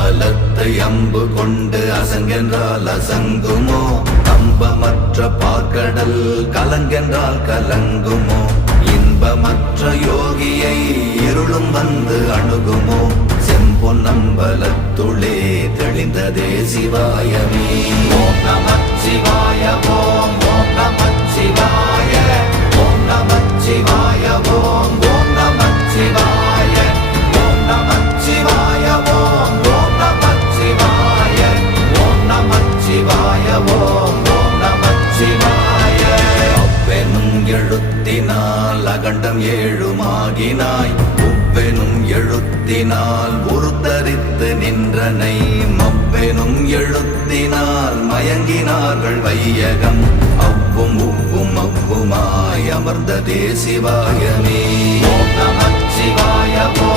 பலத்தை அம்பு கொண்டு அசங்கென்றால் அசங்குமோ? கம்பமற்ற பார்க்கடல் கலங்கென்றால் கலங்குமோ? இன்பமற்ற யோகியை இருளும் வந்து அணுகுமோ? செம்பொன்னம்பலத்துளே தெளிந்ததே சிவாயமே. ஓம் நமச்சிவாய ஓம் ஓம் நமச்சிவாய ஓம் நமச்சிவாய ஓம் ஓம் நமச்சிவாய ஓம் நமச்சிவாய ஓம் ஓம் நமச்சிவாய ஓம் நமச்சிவாய ஓம் ஓம் நமச்சிவாய. அவ்வெனும் எழுத்தினால் அகண்டம் ஏழுமாகினாய், உவ்வெனும் எழுத்தினால் உருத்தரித்து நின்றனை, மவ்வெனும் எழுத்தினால் மயங்கினார்கள் வையகம். அவ்வும் உவ்வும் அவ்வுமாய் அமர்ந்ததே சிவாயமே. ஓம் நமச்சிவாய ஓம்